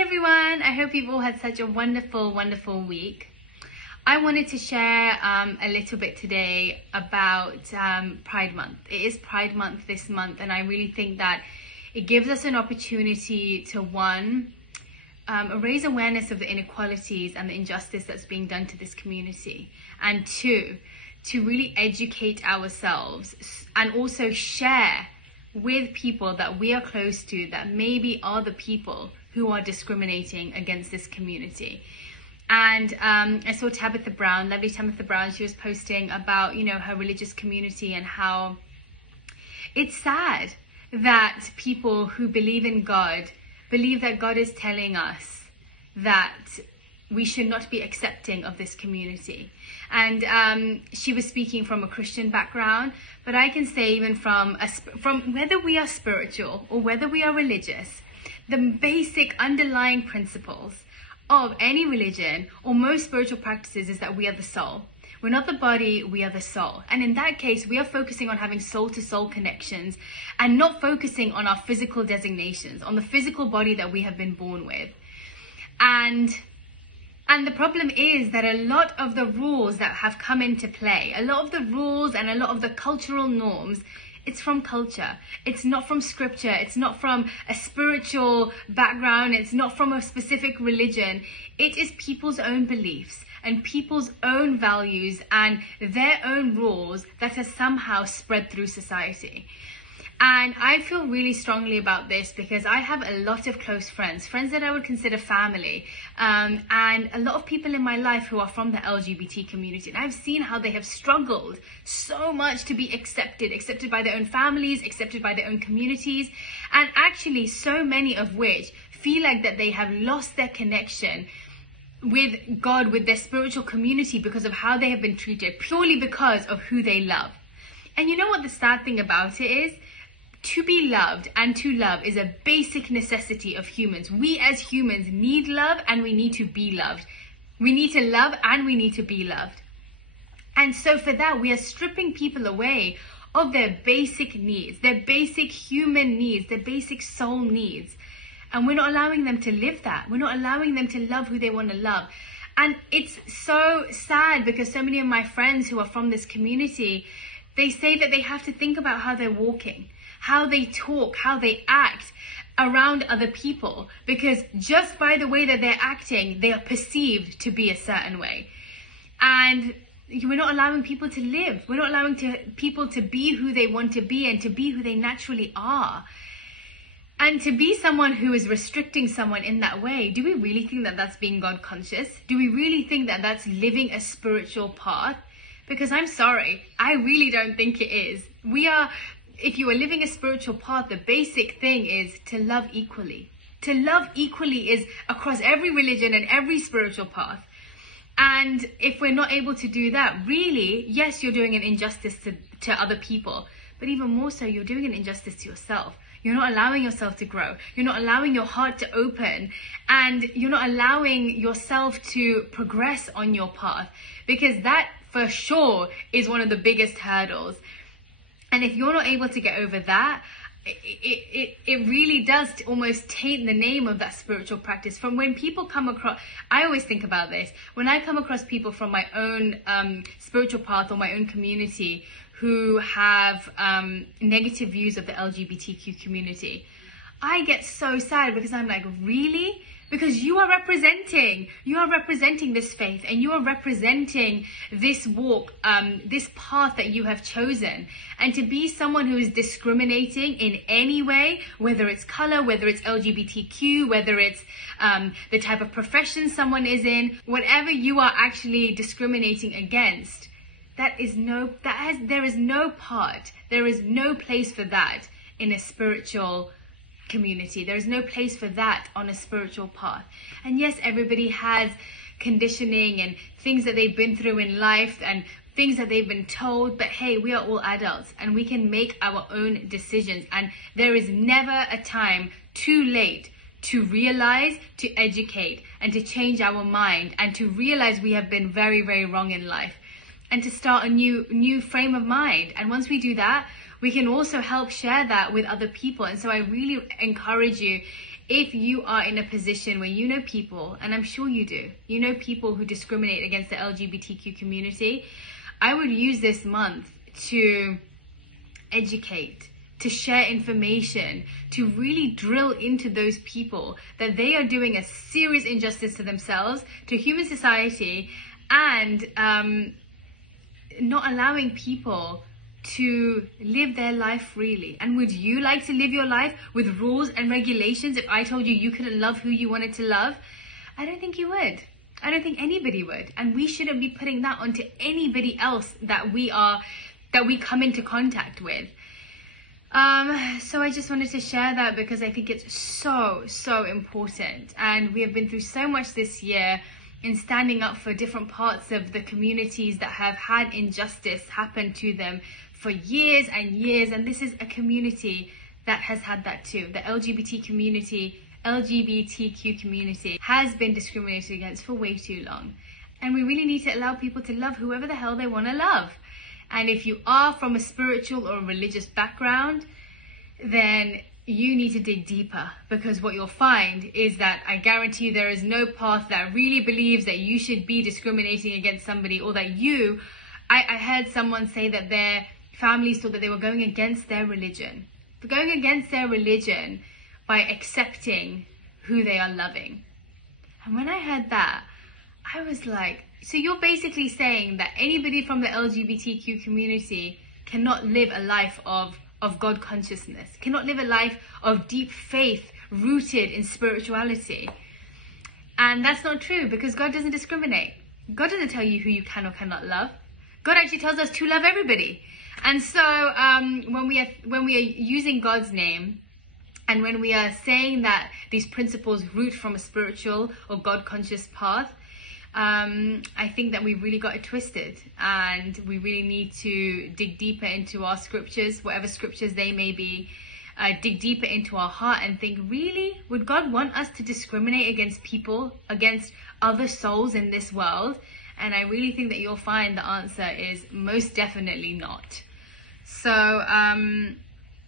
Hey everyone, I hope you've all had such a wonderful, wonderful week. I wanted to share a little bit today about Pride Month. It is Pride Month this month, and I really think that it gives us an opportunity to, one, raise awareness of the inequalities and the injustice that's being done to this community, and two, to really educate ourselves and also share with people that we are close to that maybe are the people who are discriminating against this community. And I saw Tabitha Brown, lovely Tabitha Brown, she was posting about, her religious community and how it's sad that people who believe in God believe that God is telling us that we should not be accepting of this community. And she was speaking from a Christian background, but I can say even from whether we are spiritual or whether we are religious, the basic underlying principles of any religion or most spiritual practices is that we are the soul. We're not the body, we are the soul. And in that case, we are focusing on having soul-to-soul connections and not focusing on our physical designations, on the physical body that we have been born with. And the problem is that a lot of the rules that have come into play, a lot of the rules and a lot of the cultural norms, it's from culture. It's not from scripture. It's not from a spiritual background. It's not from a specific religion. It is people's own beliefs and people's own values and their own rules that has somehow spread through society. And I feel really strongly about this because I have a lot of close friends that I would consider family, and a lot of people in my life who are from the LGBT community. And I've seen how they have struggled so much to be accepted by their own families, accepted by their own communities, and actually so many of which feel like that they have lost their connection with God, with their spiritual community, because of how they have been treated, purely because of who they love. And you know what the sad thing about it is? To be loved and to love is a basic necessity of humans. We as humans need love and we need to be loved. We need to love and we need to be loved. And so for that, we are stripping people away of their basic needs, their basic human needs, their basic soul needs. And we're not allowing them to live that. We're not allowing them to love who they want to love. And it's so sad because so many of my friends who are from this community, they say that they have to think about how they're walking, how they talk, how they act around other people, because just by the way that they're acting, they are perceived to be a certain way. And we're not allowing people to live. We're not allowing people to be who they want to be and to be who they naturally are. And to be someone who is restricting someone in that way, do we really think that that's being God conscious? Do we really think that that's living a spiritual path? Because I'm sorry, I really don't think it is. If you are living a spiritual path, the basic thing is to love equally. To love equally is across every religion and every spiritual path. And if we're not able to do that, really, yes, you're doing an injustice to other people, but even more so, you're doing an injustice to yourself. You're not allowing yourself to grow. You're not allowing your heart to open, and you're not allowing yourself to progress on your path, because that for sure is one of the biggest hurdles. And if you're not able to get over that, it really does almost taint the name of that spiritual practice. From when people come across, I always think about this, when I come across people from my own spiritual path or my own community who have negative views of the LGBTQ community, I get so sad because I'm like, really? Because you are representing this faith, and you are representing this walk, this path that you have chosen. And to be someone who is discriminating in any way, whether it's color, whether it's LGBTQ, whether it's the type of profession someone is in, whatever you are actually discriminating against, there is no place for that in a spiritual community. There is no place for that on a spiritual path. And yes, everybody has conditioning and things that they've been through in life and things that they've been told, but hey, we are all adults and we can make our own decisions, and there is never a time too late to realize, to educate, and to change our mind, and to realize we have been very, very wrong in life, and to start a new frame of mind. And once we do that, we can also help share that with other people. And so I really encourage you, if you are in a position where you know people, and I'm sure you do, you know people who discriminate against the LGBTQ community, I would use this month to educate, to share information, to really drill into those people that they are doing a serious injustice to themselves, to human society, and not allowing people to live their life freely. And would you like to live your life with rules and regulations if I told you you couldn't love who you wanted to love? I don't think you would. I don't think anybody would. And we shouldn't be putting that onto anybody else that we come into contact with. So I just wanted to share that because I think it's so important. And we have been through so much this year in standing up for different parts of the communities that have had injustice happen to them for years and years. And this is a community that has had that too. The LGBTQ community has been discriminated against for way too long. And we really need to allow people to love whoever the hell they want to love. And if you are from a spiritual or religious background, then you need to dig deeper, because what you'll find is that I guarantee you there is no path that really believes that you should be discriminating against somebody, or that I heard someone say that their families thought that they were going against their religion. They're going against their religion by accepting who they are loving. And when I heard that, I was like, so you're basically saying that anybody from the LGBTQ community cannot live a life of God consciousness, cannot live a life of deep faith rooted in spirituality. And that's not true, because God doesn't discriminate. God doesn't tell you who you can or cannot love. God actually tells us to love everybody. And so when we are using God's name, and when we are saying that these principles root from a spiritual or God conscious path, I think that we've really got it twisted, and we really need to dig deeper into our scriptures, whatever scriptures they may be, dig deeper into our heart and think, really, would God want us to discriminate against people, against other souls in this world? And I really think that you'll find the answer is most definitely not. So,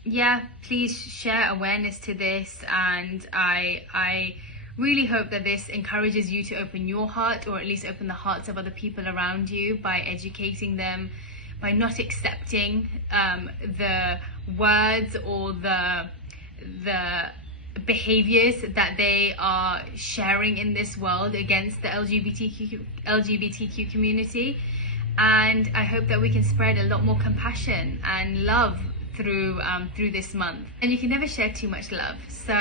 yeah, please share awareness to this, and I really hope that this encourages you to open your heart, or at least open the hearts of other people around you, by educating them, by not accepting the words or the behaviors that they are sharing in this world against the LGBTQ community. And I hope that we can spread a lot more compassion and love through this month. And you can never share too much love. So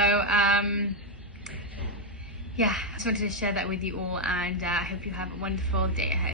yeah, I just wanted to share that with you all, and I hope you have a wonderful day ahead.